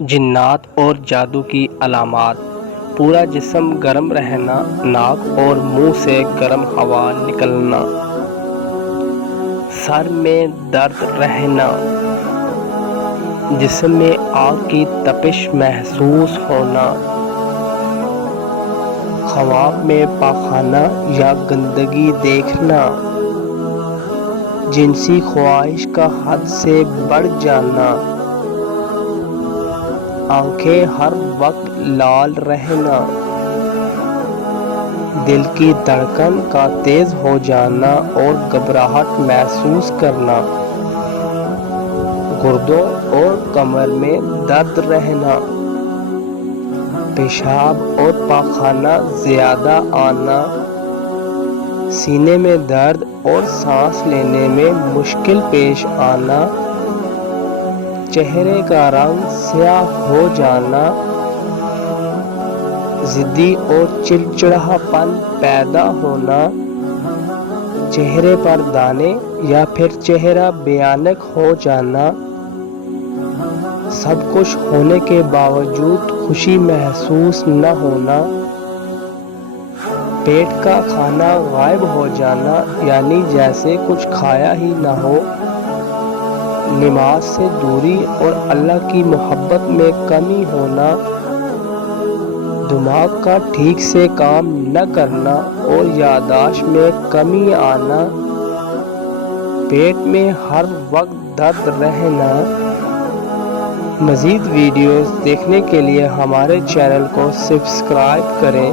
جنات اور جادو کی علامات: پورا جسم گرم رہنا، ناک اور منہ سے گرم ہوا نکلنا، سر میں درد رہنا، جسم میں آگ کی تپش محسوس ہونا، خواب میں پاخانہ یا گندگی دیکھنا، جنسی خواہش کا حد سے بڑھ جانا، آنکھیں ہر وقت لال رہنا، دل کی دھڑکن کا تیز ہو جانا اور گھبراہٹ محسوس کرنا، گردوں اور کمر میں درد رہنا، پیشاب اور پاخانہ زیادہ آنا، سینے میں درد اور سانس لینے میں مشکل پیش آنا، چہرے کا رنگ سیاہ ہو جانا، ضدی اور چڑچڑاپن پیدا ہونا، چہرے پر دانے یا پھر چہرہ بھیانک ہو جانا، سب کچھ ہونے کے باوجود خوشی محسوس نہ ہونا، پیٹ کا کھانا غائب ہو جانا یعنی جیسے کچھ کھایا ہی نہ ہو، نماز سے دوری اور اللہ کی محبت میں کمی ہونا، دماغ کا ٹھیک سے کام نہ کرنا اور یادداشت میں کمی آنا، پیٹ میں ہر وقت درد رہنا۔ مزید ویڈیوز دیکھنے کے لیے ہمارے چینل کو سبسکرائب کریں